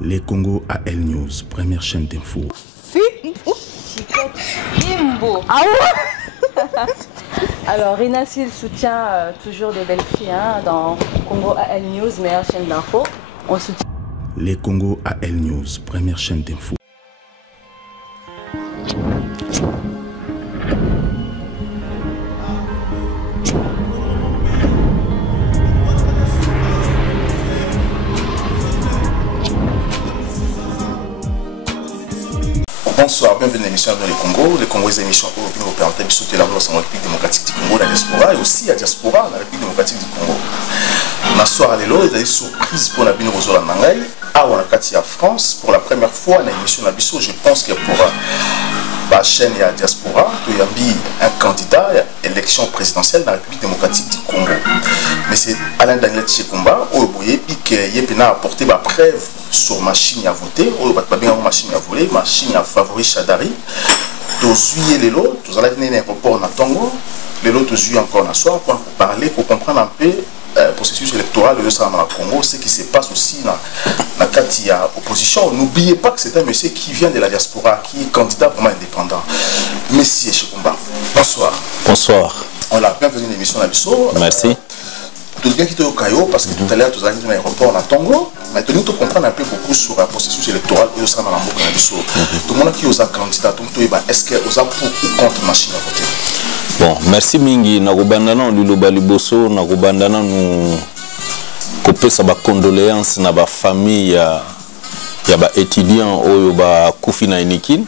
Les Congo AL News, première chaîne d'info. Ah ouais. Alors, Rina Sil soutient toujours des belles filles dans Congo AL News, meilleure chaîne d'info. On soutient. Les Congo AL News, première chaîne d'info. Bonsoir, bienvenue à l'émission dans les Congo. Les Congo, c'est l'émission européenne qui soutient la République démocratique du Congo, la diaspora, et aussi la diaspora, la République démocratique du Congo. Ma soirée, il y a une surprise pour la Bino Rozola Mangaï, à Wanakati, en France, pour la première fois dans l'émission Nabiso. Je pense qu'il y a pour la chaîne et la diaspora, il y a un candidat à l'élection présidentielle dans la République démocratique du Congo. Mais c'est Alain Daniel Tchekumba, où il a apporté la preuve sur machine à voter, ou bien machine à voler, machine à favori Chadari. Tous les lots, tous allez venir à l'aéroport na Tongo, les lots tous encore na soir pour parler, pour comprendre un peu le processus électoral de Congo, ce qui se passe aussi dans la Katia opposition. N'oubliez pas que c'est un monsieur qui vient de la diaspora, qui est candidat vraiment indépendant. Monsieur Tchekumba, bonsoir. Bonsoir. Voilà, bienvenue à l'émission Nabiso. Merci. Tout le monde qui est au Caillou, parce que tout à l'heure, tu as dit dans l'aéroport à Tongo, mais tu nous comprends un peu beaucoup sur le processus électoral et aussi dans la Mboka. Tout le monde qui est candidat, est-ce qu'il y a pour ou contre machine à voter? Bon, merci Mingi. Nakubandana Liloba Liboso, nakubandana nous kopesa ba condoléances na ba famille ya ba étudiants oyo ba kufina inikin.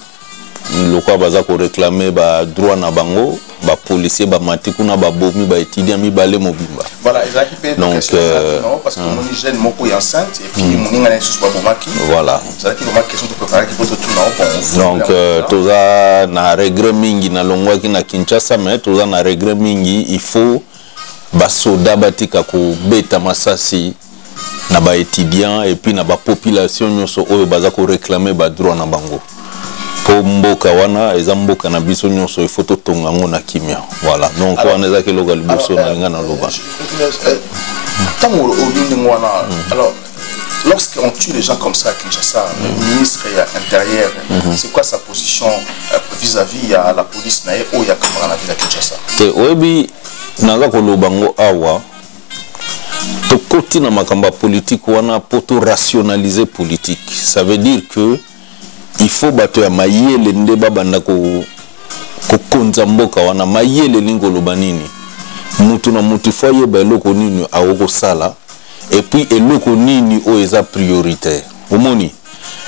Lokwa baza ko réclamer ba droit na bango, ba policier ba matikuna ba bomi ba étudiant mi balé mobimba. Voilà, donc parce que mon jeune moko est enceinte et puis mon ingana sous ba bomaki. Voilà. C'est qui vraiment question de préparer qui peut tout na donc toza na regret mingi na longwaki na Kinshasa, mais toza na regret mingi, il faut ba soda batika ko beta masasi na ba étudiant et puis na ba population nyoso oyo baza ko réclamer ba droit na bango. Pour mboka wana eza mboka na biso nyonso ifoto tongango na kimia. Voilà, donc on est que local biso na linga na loba. Alors lorsqu'on tue les gens comme ça à Kinshasa, le ministre intérieur, c'est quoi sa position vis-à-vis à la police na o ya kamara na ville à Kinshasa? Te oyebi naza ko lobango awa to koti na makamba politique wana poto rationaliser politique. Ça veut dire que il faut bato ya mayele nde babanda ko konza mboka wana mayele lingolo banini mutu na mutu foye ba eloko nini awoko sala et puis eloko nini o eza prioritaire omoni.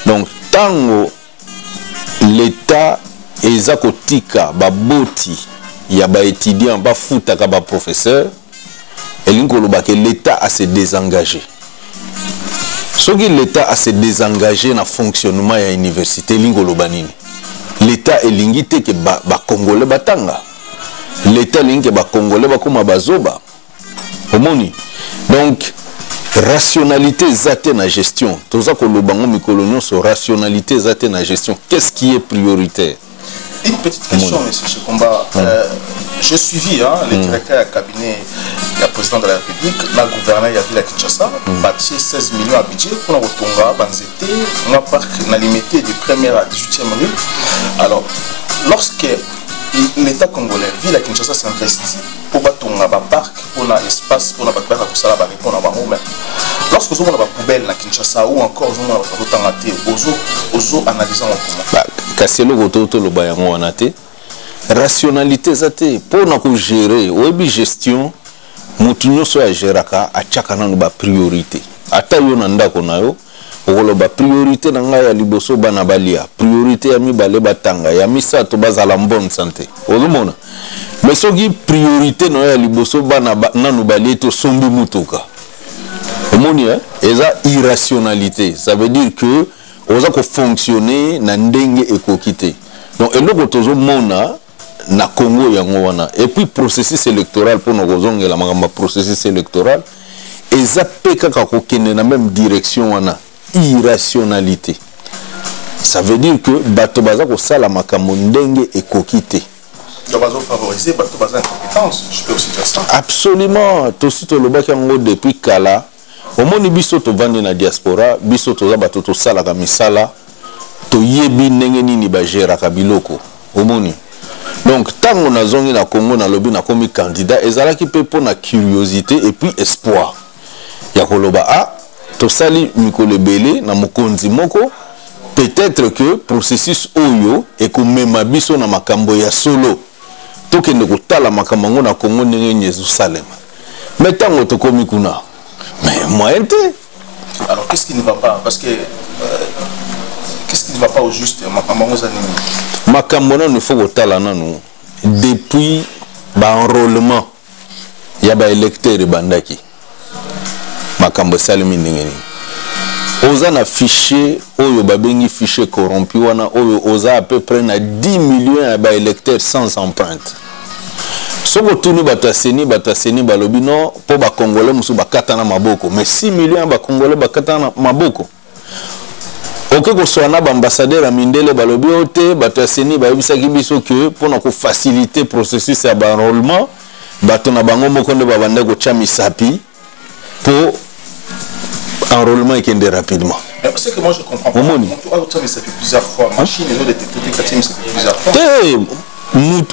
Donc tango l'état eza kotika baboti ya ba étudiant ba futaka ba professeur elingolo ba que l'état a se désengagé. Ce que l'État a se désengagé dans le fonctionnement de l'université, l'État est l'ingité que les Congolais batanga. L'État est l'ingité que les Congolais bakoma bazoba. Donc, rationalité zate na gestion. Tout ça que le bango mikolonio sur rationalité zate na gestion. Qu'est-ce qui est prioritaire? Une petite question, monsieur Tchekumba. J'ai suivi le directeur du cabinet du président de la République, le gouverneur de la ville de Kinshasa, bâti 16 millions à budget pour nous retonga, banzete, on a parc limité de 1er à 18e rue. Alors, lorsque l'État congolais, la ville de Kinshasa s'investit pour batonga, parc, pour l'espace, pour la bakbara, pour ça, pour la baromètre. Lorsque vous avez des poubelles à Kinshasa ou encore vous avez des poubelles, analysant comment. Kasselo gototo lo bayango wanate. Rationalité zate pour na gérer webi gestion mutu nyoso ya geraka achaka na ba priorité. Ata yo na ndako nayo okolo ba priorité na nga ya liboso bana balia, priorité ya mibale batanga, ya misato bazala bonne santé. Ozomona. Mais soki priorité na ya liboso bana nanu balie to sombi mutuka. Omoni eza irrationalité. Ça veut dire que oza ko fonctionner na ndenge ekokité. Donc eloko tozo mona na Congo yango wana. Et puis processus électoral pour nos kozongela makamba processus électoral eza peka ka kokende na même direction wana, irrationalité. Ça veut dire que bato baza ko sala makambo ndenge ekokité. Donc bazo favoriser bato baza incompétence, je peux aussi dire ça. Absolument, to sito lobaki yango depuis kala omoni biso tovandi na diaspora biso toza bato tosalaka misala toyebi ndenge nini bageraka biloko omoni. Donc tango nazongi na Congo na lobi na komi candidat ezalaki pe pona curiosité et puis espoir ya koloba tosali mikolo ebele na mokonzi moko peut-être que processus oyo ekomema biso na makambo ya solo tokende kotala makambo ngo na Congo ndenge nyezu salema mais tango tokomi kuna mais moyen te. Alors qu'est-ce qui ne va pas? Parce que qu'est-ce qui ne va pas au juste? Makambo na faut kotala nanu depuis ba enrôlement ya ba électeur bandaki makambo salimi ndenge ni oza na fichier oyo babengi fichier corrompu wana oyo oza à peu près na 10 millions ya ba électeurs sans empreinte. Soko tuni bataseni balobi non po ba congolais musu bakata na maboko mais 6 millions ya ba congolais bakata na maboko. Ok ko soana ba ambassadeur amindele balobi ote bataseni bayebisaki biso que pona ko faciliter processus ya ba enrôlement bato na bango moko nde babanda ko cha misapi pour enrôlement et qu'il rapidement. C'est que moi je comprends pas. Ça fait plusieurs fois. Machine et l'eau détecté plusieurs fois.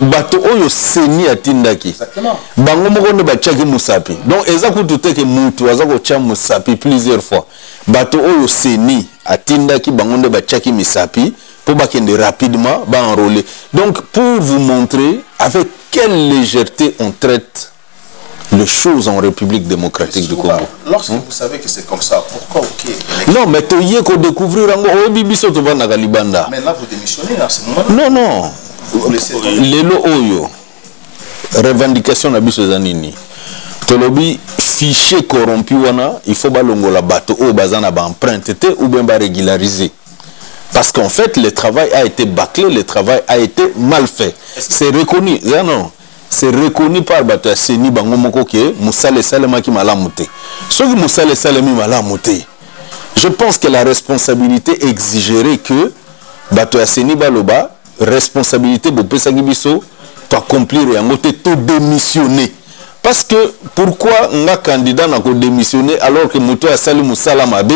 Bato oyo seni atindaki. Exactement. Bango moko ne bachaki musapi. Donc ezaku tout que mutu azako cha musapi plusieurs fois. Bato oyo seni atindaki bango ne bachaki misapi pour bakende rapidement ba enrôler. Donc pour vous montrer avec quelle légèreté on traite les choses en République démocratique du Congo. Lorsque vous savez que c'est comme ça, pourquoi Non, mais tu y es qu'on découvrir en Libanda. Mais là, vous démissionnez à ce moment. Non, non. Les lots oyo. Revendication na biso zanini. Tolobi fichier corrompu wana, il faut balongo la bateau au bazana ba empreinte ou bien ba régulariser. Parce qu'en fait, le travail a été bâclé, le travail a été mal fait. C'est reconnu. Non. C'est reconnu par Bato Seni Bango Moko que Moussale Salema qui m'a lamouté. Ce qui Moussale Salema m'a lamouté, je pense que la responsabilité exigerait que Bato Seni Baloba, responsabilité de Pesagibiso, accomplir et en tout démissionner. Parce que pourquoi un candidat n'a pas démissionné alors que Mouto a sali Moussala Mabe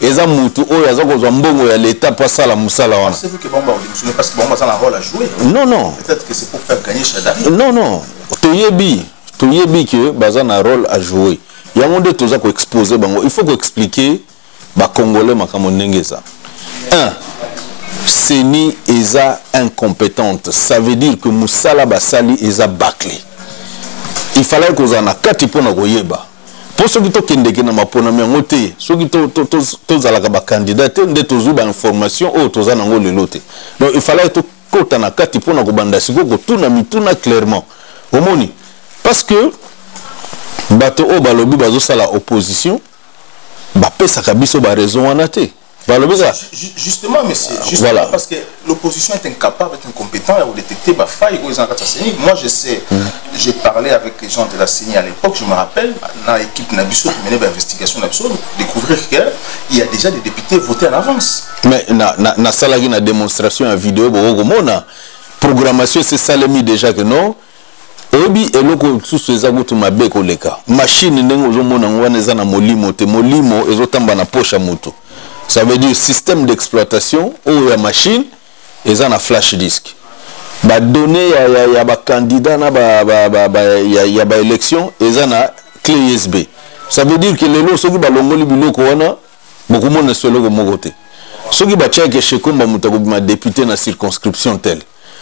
et ça Mouto ou ya zako zambongo ya l'état pas ça la Moussala wana. C'est vous que Bamba a démissionné parce que Bamba a un rôle à jouer. Non non. Peut-être que c'est pour faire gagner Chadari. Non non. Toyebi que Bazan a un rôle à jouer. Il y a un monde qui exposer bango. Il faut expliquer ba Congolais makambo ndenge ça. 1. Seni eza incompétente. Ça veut dire que Moussala Basali eza bâclé. Il fallait que na kati pona koyeba. Pour ceux qui tokendeke na mapona mengote, ceux qui tozalaka ba candidat nde tozu ba information o tozana ngo lelote. Donc il fallait to kota na kati pona ko banda siko ko tuna mituna clairement. Omoni parce que bato o balobi bazo sala opposition ba pesa kabiso ba raison wana te. Justement, mais c'est justement voilà. Parce que l'opposition est incapable, est incompétente à détecter ma faille. Moi, je sais, j'ai parlé avec les gens de la CENI à l'époque, je me rappelle, dans l'équipe Nabiso qui menait l'investigation Nabiso, découvrir qu'il y a déjà des députés votés en avance. Mais na salagi na démonstration en vidéo, la programmation, c'est ça mis déjà que non. Obi eloko susu ezagutu mabeko leka. Machine ndengo zomona ngwana eza na molimo te molimo ezotamba na poche moto. Ça veut dire système d'exploitation ou la machine et ça na flash disk. Ba données ya ba candidat na ya ba élection et ça na clé USB. Ça veut dire que les lots ceux qui ba longoli biloko wana beaucoup monde solo ko mogote. Ceux qui ba check chez Komba mutako député na circonscription telle.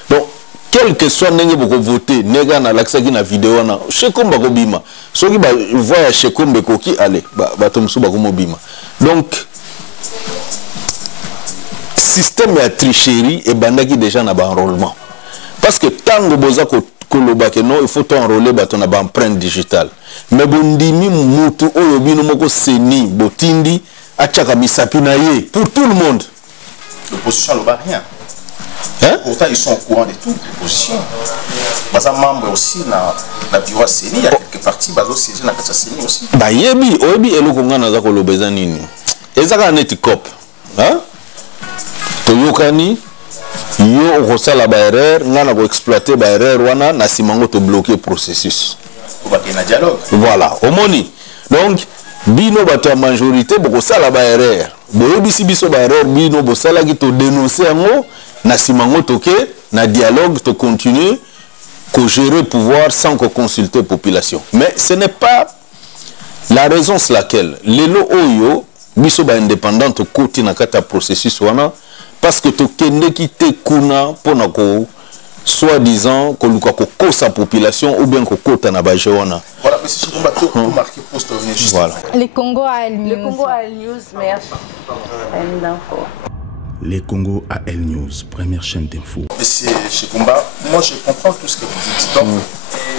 Donc quel que soit n'engue beaucoup voter nega na l'accès qui na vidéo na chez Komba ko bima. Ceux qui ba voya chez Komba ko ki aller ba tomsu ba ko mobima. Donc système de tricherie et bandaki déjà na ba enrôlement parce que tango boza ko koloba que non il faut enrôler ba ton empreinte digitale mais bondimi mutu oyo bino moko seni botindi achaka misapi na ye pour tout le monde. L'opposition ne va rien. Hein? Pourtant ils sont au courant de tout l'opposition. Baza membre aussi na bureau CENI, il y a quelques partis bazo siéger na kata CENI aussi. Ba yebi oyebi eloko ngana za kolobeza nini ezaka neti cop hein toyokani yo rosala ba erreur ngana ko exploiter ba erreur wana na simango to bloquer processus pour ba na dialogue. Voilà omoni donc bino bato ya majorité bokosala ba erreur boyebisi biso ba erreur bino bosalaki to dénoncer yango na nsima ngo toke na dialogue to continuer ko gérer pouvoir sans que consulter population. Mais ce n'est pas la raison c'est laquelle lelo oyo biso ba indépendante koti na kata processus wana parce que to kende ki te kuna pona ko soi-disant que nous avons sa population ou bien qu'on kota na baje wana. Voilà, mais si je peux battre pour marquer poste juste. Voilà. Les Congo AL News. Les Congo AL News, meilleure chaîne d'info. Les Congo AL News, première chaîne d'info. Monsieur Chekumba, moi je comprends tout ce que vous dites. Donc,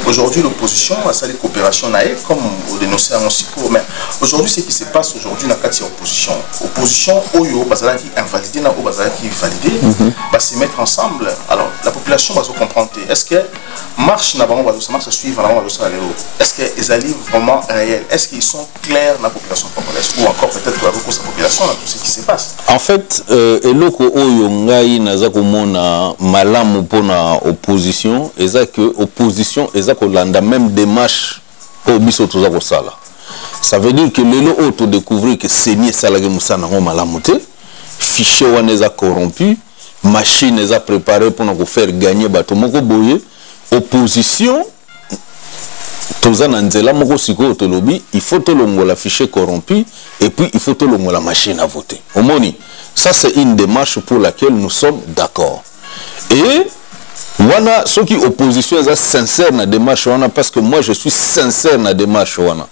aujourd'hui, l'opposition a sa coopération comme vous dénoncez à mon cours. Mais aujourd'hui, ce qui se passe aujourd'hui dans la opposition. Opposition, Oyo, Bazala qui invalidé, ou Bazala qui validé, va se mettre ensemble. Alors, la population va se comprendre. Est-ce que marche n'avant ça marche à suivre, est-ce qu'ils arrivent vraiment réels? Est-ce qu'ils sont clairs dans la population congolaise? Ou encore peut-être que la population dans tout ce qui se passe? En fait, eloko Oyo ngai naza komona malamu pona opposition, eza que opposition eza kolanda même démarche au biso toza kosala. Ça veut dire que lelo auto découvrir que Seigneur salage musana ngo malamu te, fichier wana eza corrompu, machine eza préparée pour nous faire gagner bato moko boye, opposition toza na nzela moko siko to lobby, il faut to longola fichier corrompu et puis il faut to longola machine à voter. Omoni, ça c'est une démarche pour laquelle nous sommes d'accord. Et wana ceux qui opposition est sincère na démarche wana parce que moi je suis sincère na démarche wana.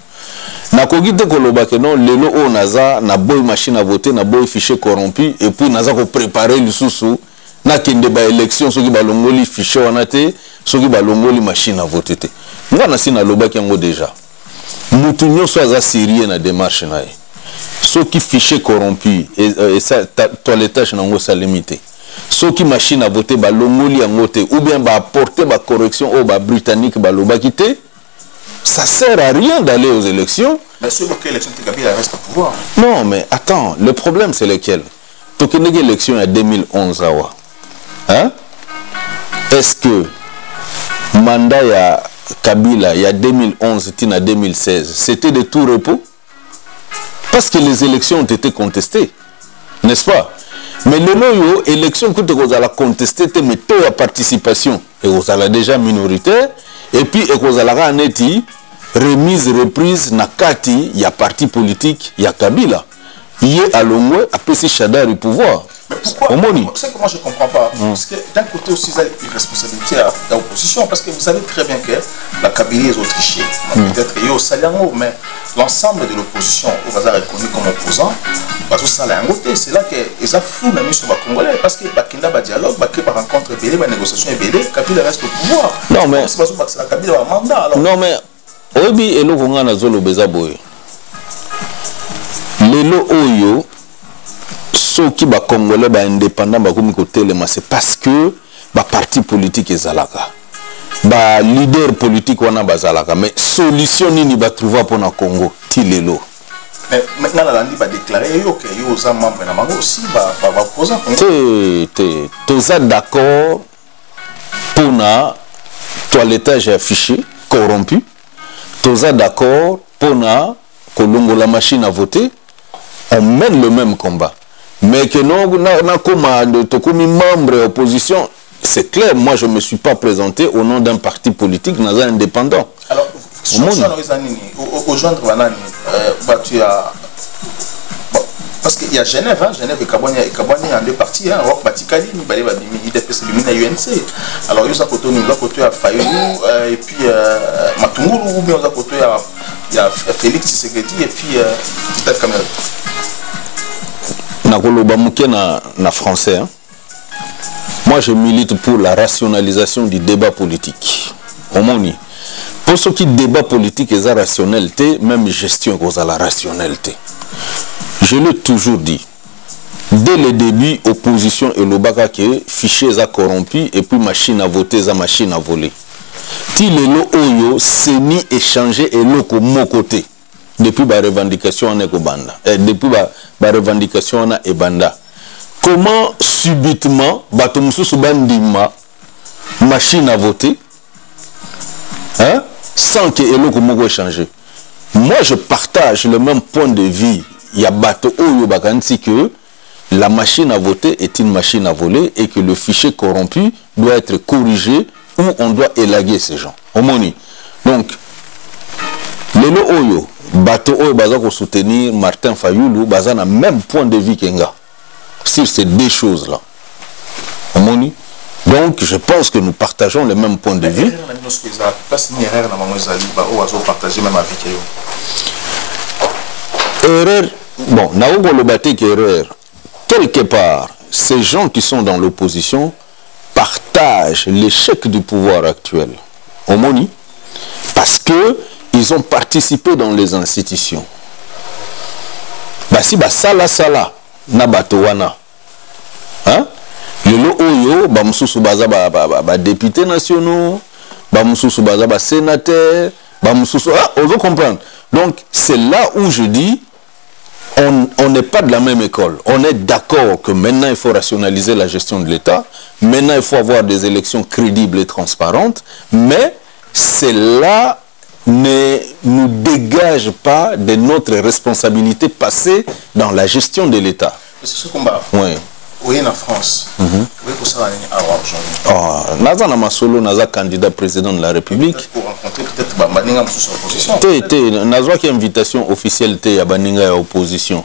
Na kogite koloba que non lelo o naza na boy machine à voter na boy fichier corrompu et puis naza ko préparer lisusu na kende ba élection ceux qui ba longoli fichier wana te ceux qui ba longoli machine à voter te. Ngana sina loba yango déjà. Mutu nyonso aza sérieux na démarche na ye. Ceux qui fichier corrompu et ça toilettage nango sa limité. Ceux qui machine à voter ba longoli yango te ou bien ba apporter ba correction au ba britannique ba loba kité. Ça sert à rien d'aller aux élections. Mais sur quelle élection Kabila reste au pouvoir? Non, mais attends, le problème c'est lequel? Donc une élection en 2011 awa. Hein? Est-ce que mandat ya Kabila il y a 2011 tina 2016 c'était de tout repos? Parce que les élections ont été contestées, n'est-ce pas? Mais le loyo élection que vous allez contester mais taux de participation et vous allez déjà minoritaire et puis vous allez en remise reprise na kati ya parti politique ya Kabila yé à Longwe après si Chada le pouvoir. Mais pourquoi? C'est que moi je ne comprends pas. Parce que d'un côté aussi, il y a une responsabilité à l'opposition. Parce que vous savez très bien que la Kabylie est autrichienne. Peut-être qu'il y a au Saliango, mais l'ensemble de l'opposition, au hasard reconnu comme opposant, c'est là qu'ils ont flou la mission congolais. Parce que il y a un dialogue, il y a rencontre, il y a négociation, Kabila reste au pouvoir. Non, mais. C'est la Kabila a un mandat. Non, mais. Obi elo konga na zolo bezaboye. Lelo oyo. Ceux qui ba congolais ba indépendant ba komi côté le c'est parce que ba parti politique ezalaka ba leader politique wana bazalaka mais solution nini ba trouver pour na Congo ti lelo. Mais maintenant la landi ba déclarer yo que yo za membre na mango aussi ba opposant. Toza d'accord pour na toilettage affiché corrompu. Toza d'accord pour na kolongo la machine à voter. On mène le même combat. Mais que non, comme membre de l'opposition, c'est clair, moi je ne me suis pas présenté au nom d'un parti politique indépendant. Alors, parce qu'il y a Genève, Genève et Kabouani en deux parties, Rock Batikali, UNC. Alors, il y a côté à Fayou, et puis Matunguru, ou bien il y a Félix Tshisekedi, et puis Tita Kamel. Na français, hein? Moi je milite pour la rationalisation du débat politique. Pour ceux qui débat politique et la rationalité, même gestion cause à la rationalité. Je l'ai toujours dit. Dès le début, opposition et le baka que fichiers a corrompu et puis machine à voter, za machine à voler. Ti le lo oyo semi échangé et lo ko mon côté. Depuis la revendication en Ekobanda, depuis la revendication en Ebanda, comment subitement, Batomoussou Bandima, machine à voter, hein, sans que Elo Komogo ait changé. moi je partage le même point de vue. Il y a bateau Oyo Bakansi que la machine à voter est une machine à voler et que le fichier corrompu doit être corrigé ou on doit élaguer ces gens. Omoni. Donc, Lelo Oyo, bateau Oyo Bazako soutenir Martin Fayoulou, Bazana même point de vue qu'Enga. Sur ces deux choses-là. Omoni. Donc, je pense que nous partageons le même point de vue. Erreur, bon, Naougo le bâti erreur. Quelque part, ces gens qui sont dans l'opposition partagent l'échec du pouvoir actuel. Omoni, parce que ils ont participé dans les institutions. Basi ba sala na batowana. Hein? Yolo oyo ba mususu baza ba députés nationaux, ba mususu baza ba sénateurs, ba mususu on comprendre. Donc c'est là où je dis on n'est pas de la même école. On est d'accord que maintenant il faut rationaliser la gestion de l'État, maintenant il faut avoir des élections crédibles et transparentes, mais cela ne nous dégage pas de notre responsabilité passée dans la gestion de l'État. C'est ce combat. Oui. Oui, en France. Oui, pour ça, aujourd'hui. Naza na masolo, naza candidat président de la République. Pour rencontrer peut-être Baninga sous opposition. Naza qui invitation officielle ya Baninga ya opposition.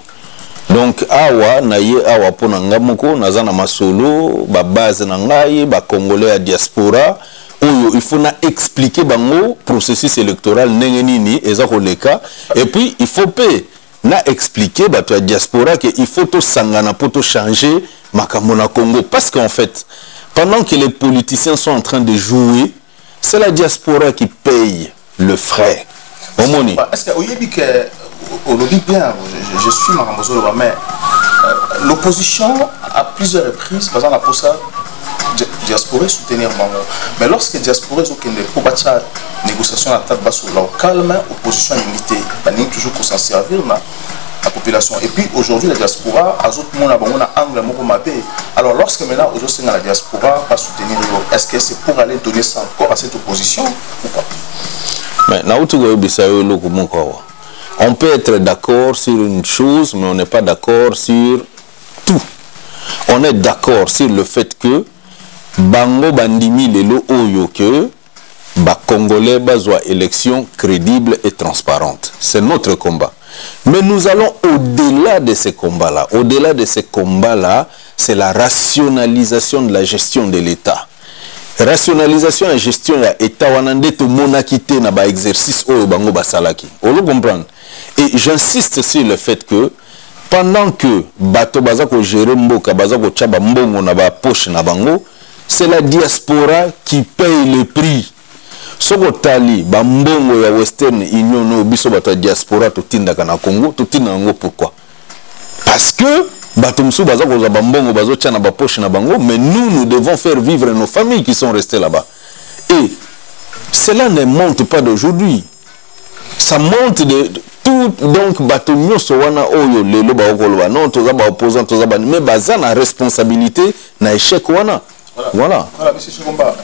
Donc awa naye awa pona ngamoko naza na masolo, ba base na ngai, ba congolais à diaspora. Il faut expliquer bango processus électoral nini eza koleka et puis il faut expliquer à la diaspora qu'il faut tout sangana pour tout changer makamona Congo parce qu'en fait pendant que les politiciens sont en train de jouer c'est la diaspora qui paye le frais. Est-ce que vous avez dit que bien je suis Marambozo mais l'opposition à plusieurs reprises par exemple pour ça diaspora soutenir Bango. Mais lorsque diaspora est pour battre la négociation à table basse sur leur calme, opposition limitée, il faut toujours s'en servir la population. Et puis aujourd'hui, la diaspora, alors lorsque maintenant, aujourd'hui, la diaspora va soutenir, est-ce que c'est pour aller donner ça encore à cette opposition ou pas? Mais on peut être d'accord sur une chose, mais on n'est pas d'accord sur tout. On est d'accord sur le fait que Bango bandimi lelo oyo que ba Congolais bazwa élection crédible et transparente. C'est notre combat. Mais nous allons au-delà de ces combats-là. Au-delà de ces combats-là, c'est la rationalisation de la gestion de l'État. Rationalisation et gestion de l'État, wanande to monakité na ba exercice oyo bango basalaki. On le comprend. Et j'insiste sur le fait que pendant que bato bazako gérer mboka bazako tchaba mbongo na ba poche na bango, c'est la diaspora qui paye le prix. Sokotali, bambongo ya Western Union no biso bato diaspora to tinda kana Congo, to tinda ngo pourquoi? Parce que bato msu bazako za bambongo bazo tchana ba poche na bango, mais nous devons faire vivre nos familles qui sont restées là-bas. Et cela ne monte pas d'aujourd'hui. Ça monte de tout donc bato nyoso wana oyo lelo ba okoloba non toza ba opposant toza ba mais baza na responsabilité na échec wana. Voilà. Voilà, monsieur Chegomba,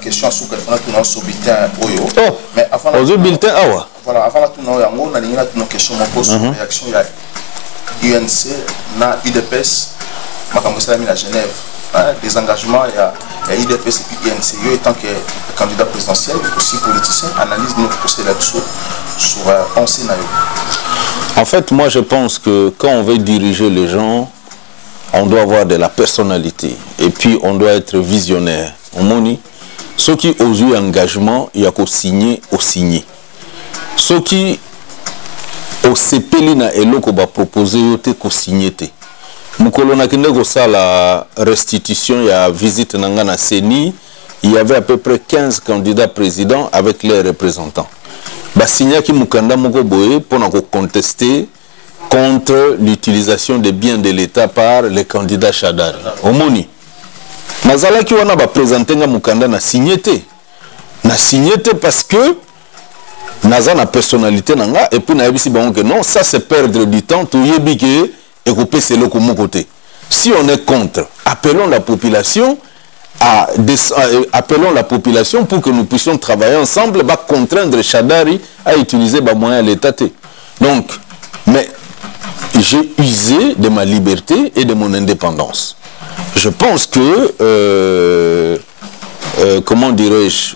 question sur bulletin Oyo. Mais avant le bulletin awa. Voilà, avant la tournoi yango na linga na question mon poste sur réaction ya UNC na UDPS makambo salami na Genève. Des engagements il y a UDPS et puis UNC eux étant que candidat présidentiel aussi politicien analyse notre procès là-dessus sur pensée na yo. En fait, moi je pense que quand on veut diriger les gens on doit avoir de la personnalité et puis on doit être visionnaire. On moni, ceux qui osent engagement, il y a qu'au signer, au signer. Ceux qui au sepelina et l'oko va proposer, il y a qu'au signer. Moukolona kende ça la restitution, il y a visite nangana Seni, il y avait à peu près 15 candidats présidents avec leurs représentants. Ba signer qui mukanda moko boye pour nous contester contre l'utilisation des biens de l'État par les candidats Chadari. Omoni. Nazala ki wana ba présenter nga mukanda na signété. Na signété parce que naza na personnalité nanga et puis na yebisi bango que non, ça c'est perdre du temps, to yebi ke et couper c'est le comme côté. Si on est contre, appelons la population appelons la population pour que nous puissions travailler ensemble, va contraindre Shadari à utiliser les moyens à l'État. Donc, mais j'ai usé de ma liberté et de mon indépendance. Je pense que, comment dirais-je,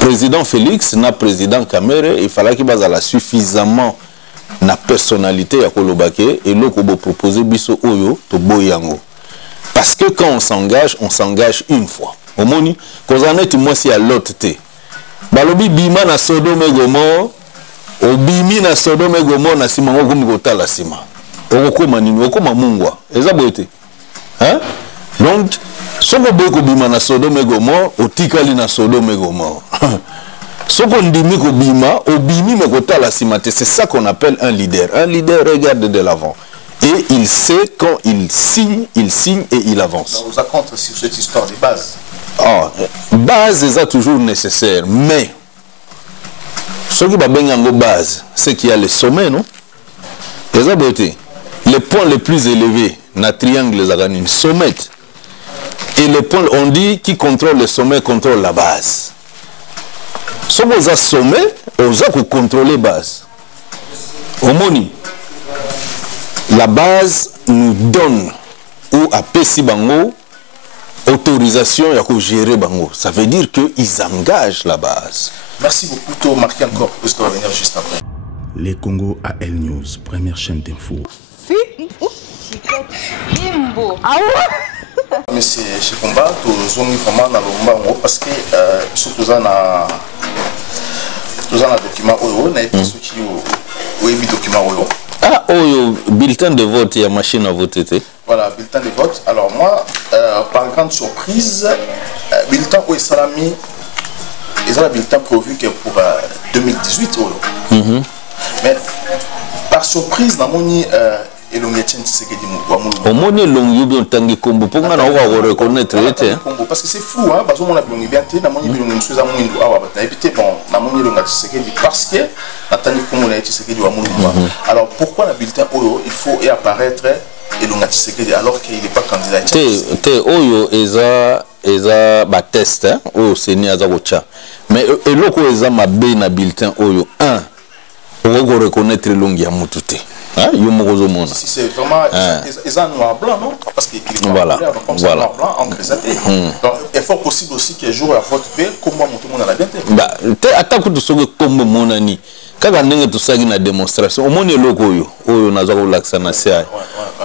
président Félix, na président Kamere, il fallait qu'il ait suffisamment na personnalité à Kolobake et l'autre pour proposer biso oyo to boyango. Parce que quand on s'engage une fois. Au moni, quand on est moi si à l'autre té. Balobi bima na Sodome et Gomorrhe, obimi na Sodome et Gomorrhe na sima ngomi kota la sima. Okoma nini, okoma mungwa. Eza boete. Hein? Donc, soko beko bima na Sodome et Gomorrhe, otikali na Sodome et Gomorrhe. Soko ndimi ko bima, obimi me kota la sima. C'est ça qu'on appelle un leader. Un leader regarde de l'avant. Et il sait quand il signe et il avance. On vous raconte sur cette histoire de base. Ah, base est toujours nécessaire, mais ce qui va bien en base, c'est qu'il y a le sommet, non? Les points les plus élevés, na triangle les aganines, sommet. Et les points, on dit, qui contrôle le sommet contrôle la base. Si vous avez sommet, vous avez contrôler la base. Au moni. La base nous donne ou à Pessi Bango autorisation à gérer Bango. Ça veut dire qu'ils engagent la base. Merci beaucoup. Tu as marqué encore. Je dois venir juste après. Les Congo AL News, première chaîne d'info. Mais c'est chez Combat, tu as vraiment dans le Bango parce que surtout dans le document Oyo, on a été ceux qui ont émis document Oyo. Ah, oh, bulletin de vote, il y a machine à voter. Voilà, bulletin de vote. Alors moi, par grande surprise, bulletin où est salami, ils ont un bulletin prévu que pour 2018. Mais par surprise, dans mon et l'on est c'est que au moins l'on y tangi combo pour nga na wa reconnaître parce que c'est flou hein parce que mon abonné bien té na mon bilongo nous za mwindo awa ba éviter bon na mon longa c'est que parce que na tangi combo na c'est que wa mwindo. Alors pourquoi la bulletin oyo il faut y apparaître et l'on a alors qu'il n'est pas candidat oyo eza ba test hein o seni aza kocha mais eloko eza mabe na bulletin oyo 1 on reconnaître longi ya mututé. Hein? Si c'est vraiment ils ont noir blanc non parce qu'il est voilà. Comme ça noir blanc en chrysaté. Donc il est fort possible aussi qu'il joue à vote B comme moi tout le monde a la bien tête. Bah attaque de ce que comme mon ani quand on tout ça une démonstration au moins eloko oyo naza ko laksa na cia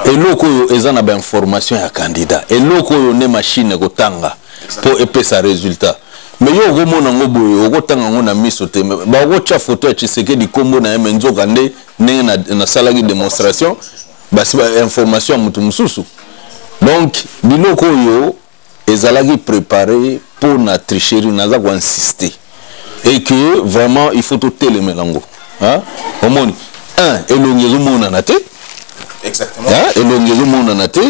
eloko oyo eza na ba information ya candidat eloko oyo ne machine ko tanga pour epesa résultat. Mais yo romona ngoboyo okotanga ngona miso te ba kocha photo ya Tshisekedi kombo na emenzo kande na salagi démonstration basi ba information mutu mususu. Donc biloko yo ezalaki préparé pour na tricherie naza ko insister et que vraiment il faut tout télémelango hein omoni 1 elongezo mona na te exactement hein elongezo mona na te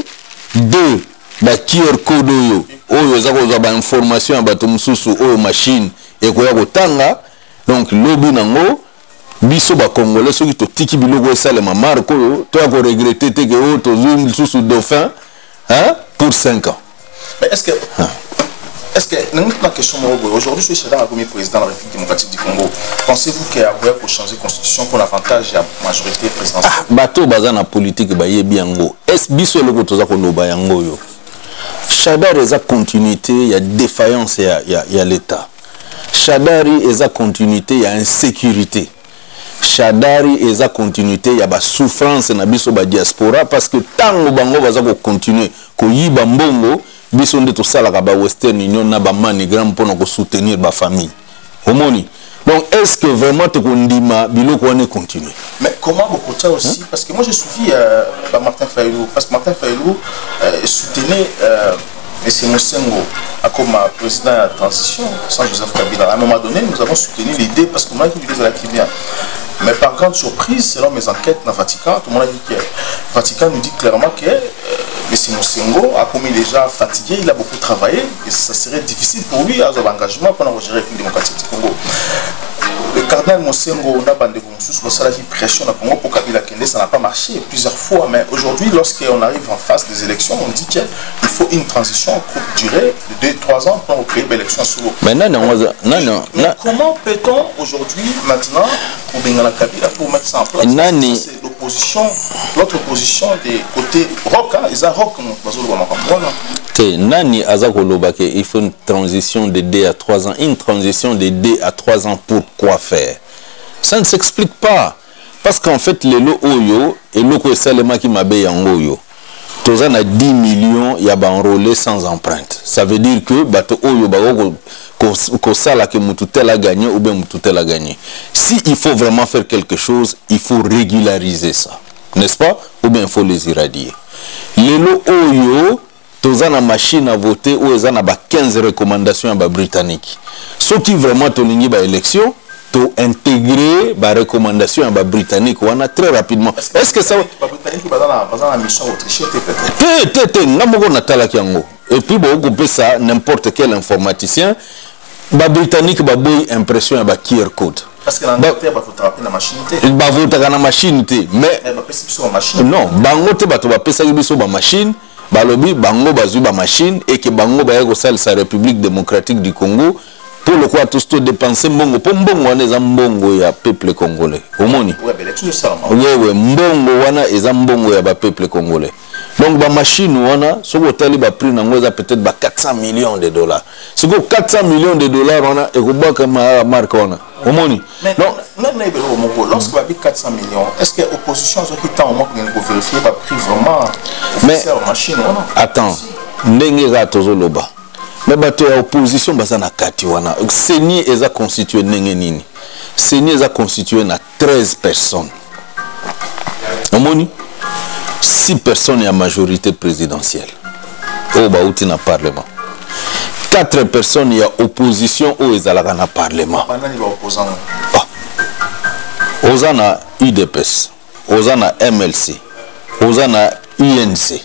2 ba QR code oyo oyo ezako za ba information ya bato mususu oyo machine ekoya kotanga donc lobi nango biso ba congolais soki to tiki biloko esalema marque oyo to ya ko regretter te que oyo to zoom mususu dauphin hein pour 5 ans. Mais est-ce que la question aujourd'hui je suis comme président de la République démocratique du Congo, pensez-vous qu'il y a moyen pour changer la constitution pour l'avantage de la majorité présidentielle? Bato baza na politique ba yebi yango est biso eloko toza ko loba yango yo Shadari est à continuité, il y a défaillance, il y a l'État. Shadari est à continuité, il y a insécurité. Shadari est à continuité, il y a la souffrance dans la diaspora parce que tant que bango va continuer, que yiba mbongo, biso nde to sala ka ba Western Union na ba manigram pour nous soutenir ba famille. Homoni. Donc est-ce que vraiment tu kondima biloko wane continuer? Mais comment beaucoup de ça aussi parce que moi j'ai suivi Martin Fayulu parce que Martin Fayulu soutenait M. Mosengo comme président de la transition sans Joseph Kabila. À un moment donné, nous avons soutenu l'idée parce que moi qui disais la bien. Mais par grande surprise, selon mes enquêtes dans le Vatican, tout le monde a dit que le Vatican nous dit clairement que M. Mosengo a commis déjà fatigué, il a beaucoup travaillé et ça serait difficile pour lui à avoir l'engagement pour gérer la République démocratique du Congo. Le cardinal Monsengo, on a bandé pour ça la pression à Congo pour Kabila Kende, ça n'a pas marché plusieurs fois. Mais aujourd'hui, lorsqu'on arrive en face des élections, on dit qu'il faut une transition courte durée de 2-3 ans pour créer une élection sur l'eau. Mais comment peut-on aujourd'hui, maintenant, pour Bengala Kabila, pour mettre ça en place? C'est l'opposition, l'autre opposition des côtés rock, ils ont rock, Nani Azakolobake, il faut une transition de 2 à 3 ans. Une transition de 2 à 3 ans, pourquoi faire? Ça ne s'explique pas. Parce qu'en fait, les lots Oyo et l'Oko Salema qui m'abeille en Oyo, tous en a 10 millions, il y a enrôlé sans empreinte. Ça veut dire que bato Oyo, que ça là que Moutoutel a gagné ou bien Moutoutel a gagné. Si il faut vraiment faire quelque chose, il faut régulariser ça. N'est-ce pas? Ou bien il faut les irradier. Les lots Oyo, tous en a machine à voter ou ils en a 15 recommandations à Britannique. Ce qui vraiment ont une élection, to intégrer les recommandations à Britannique on a très rapidement. Est-ce que ça et puis on peut ça n'importe quel informaticien Britannique va impression à QR code. Parce que l'Angleterre va voter la machine. Va voter la machine mais non, bango te va pesa biso ba machine. Balobi bango bazu ba machine et que bango ba yako sal sa République démocratique du Congo pour le quoi tous to dépenser mbongo pour mbongo wana eza mbongo ya peuple congolais omoni ouais mbongo wana eza mbongo ya ba peuple congolais donc ba machine wana soko tali ba prix nango eza peut-être ba 400 millions de dollars soko 400 millions de dollars wana e ko baka ma marque wana omoni non lorsque va 400 millions est-ce que opposition so qui tant au moins pour vérifier ba prix vraiment mais machine wana attends ndenge za tozoloba mais bato ya opposition bazana kati wana seni eza constitué ndenge nini seni eza constitué na 13 personnes omoni 6 personnes à majorité présidentielle au bauti na parlement 4 personnes y a opposition au ezalaka na parlement ozana UDPS ozana MLC ozana UNC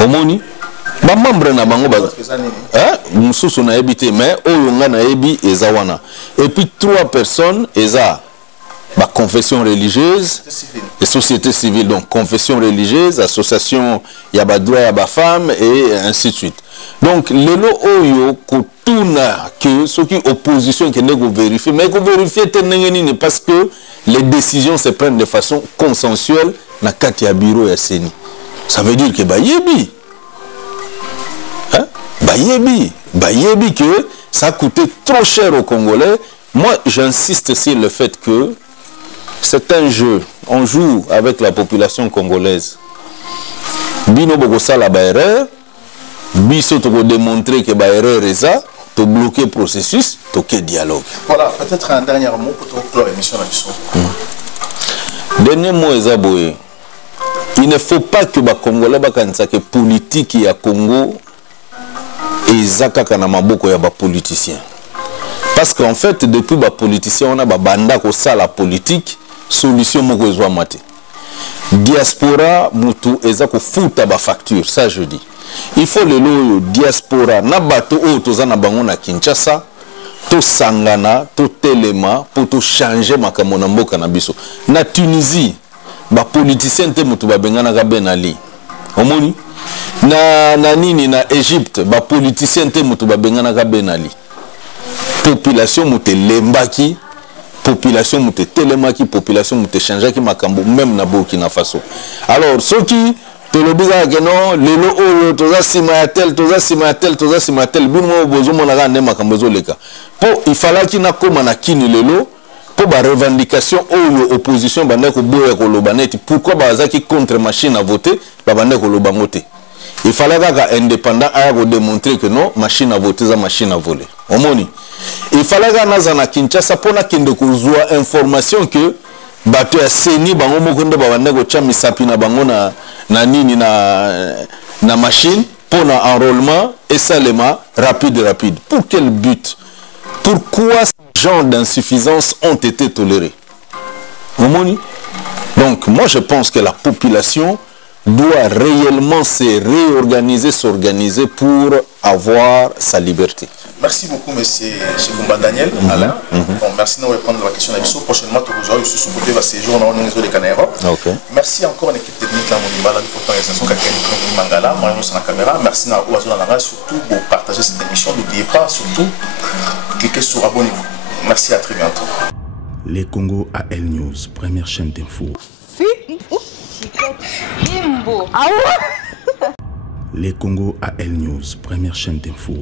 omoni ba membre na bango ba mususu na ebité mais oyonga na ebi ezawana et puis 3 personnes eza ba confession religieuse et société civile donc confession religieuse association ya ba droit ya ba femme et ainsi de suite donc lelo oyo kotuna que ce qui opposition qui ne go vérifier mais go vérifier tenengeni parce que les décisions se prennent de façon consensuelle na kati ya bureau ya CENI ça veut dire que ba yebi Bayebi que ça a coûté trop cher aux Congolais. Moi, j'insiste sur le fait que c'est un jeu. On joue avec la population congolaise. Bino Bogosa la erreur. Biso to démontrer que erreur est ça. To bloquer le processus. To que dialogue. Voilà, peut-être un dernier mot pour clore l'émission. Dernier mot est aboyé. Il ne faut pas que les Congolais bakanisa que politique ya Congo et zakaka na maboko ya ba politiciens parce qu'en fait depuis ba politiciens on a ba banda ko ça la politique solution moko ezwa mate diaspora mutu eza ko futa ba facture ça je dis il faut le loyo diaspora na bato o toza na bango na Kinshasa to sangana to telema pour to changer makambo na mboka na biso na Tunisie ba politiciens te mutu ba bengana ka Ben Ali omoni na nini na Égypte ba politicien te mutu ba bengana ka Ben Ali population mutu lembaki population mutu telemaki population mutu changeaki makambo même na Burkina Faso alors ceux qui te le bizarre que non lelo oyo toza simatel bino bozo mona ga ne makambo zo leka po il fallait qu'il na koma na kini lelo pour la revendication ou l'opposition pourquoi bazaki contre machine à voter il fallait que indépendant a démontrer que non machine à voter c'est machine à voler il fallait que na Kinshasa pour na kende ko zwa information que bato ya CENI bango moko nde babande ko cha misapi na bango na nini na machine pour na enrôlement et salement rapide pour quel but pourquoi genre d'insuffisance ont été tolérés. Donc moi je pense que la population doit réellement se réorganiser, s'organiser pour avoir sa liberté. Merci beaucoup, monsieur Chekumba Daniel. Alain. Bon, merci de répondre à la question d'Abisso. Prochainement, tu vas sous côté de séjour dans les Canaries. Merci encore à l'équipe technique, la Monimba, la organisation Kakeni Mangala, Marion sur la caméra. Merci à Oazo Nara, surtout pour partager cette émission. N'oubliez pas, surtout, cliquez sur abonnez-vous. Merci, à très bientôt. Les Congo AL News, première chaîne d'info. Les Congo AL News, première chaîne d'info.